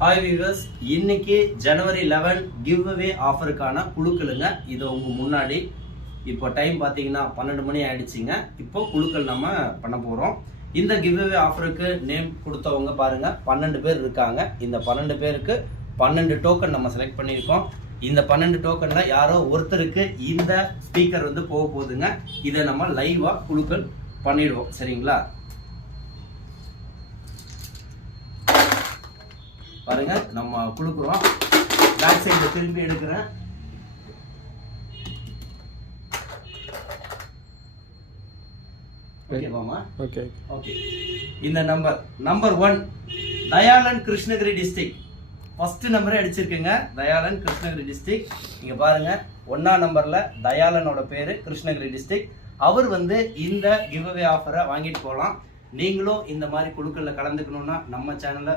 Hi viewers, இன்னைக்கு ஜனவரி 11 give away ஆஃபருக்கான குழுக்களுங்க. இது உங்க முன்னாடி இப்போ டைம் பார்த்தீங்கன்னா 12 மணி ஆயிடுச்சுங்க. இப்போ குழுக்கள் நம்ம பண்ண போகிறோம். இந்த கிவ் அவே ஆஃபருக்கு நேம் கொடுத்தவங்க பாருங்க 12 பேர் இருக்காங்க. இந்த 12 பேருக்கு 12 டோக்கன் நம்ம செலக்ட் பண்ணியிருக்கோம். இந்த 12 டோக்கன்ல யாரோ ஒருத்தருக்கு இந்த ஸ்பீக்கர் வந்து போக போகுதுங்க. இதை நம்ம லைவா குழுக்கள் பண்ணிடுவோம். சரிங்களா? பாருங்க, நம்ம குடுக்குறோம். பேக் சைடு திரும்பி எடுக்கிறேன். ஓகேவாமா? Okay okay. இந்த number 1 Dayalan, Krishnagiri district. First நம்பரே அடிச்சிருக்குங்க. தயாளன், கிருஷ்ணகிரி டிஸ்ட்ரிக்ட். இங்க பாருங்க, 1ஆம் நம்பர்ல தயாளனோட பேரு, கிருஷ்ணகிரி டிஸ்ட்ரிக்ட். அவர் வந்து இந்த கிவ் அவே ஆஃபரை வாங்கிட்டு போகலாம். நீங்களும் இந்த மாதிரி குழுக்கள்ல கலந்துக்கணும்னா நம்ம சேனலை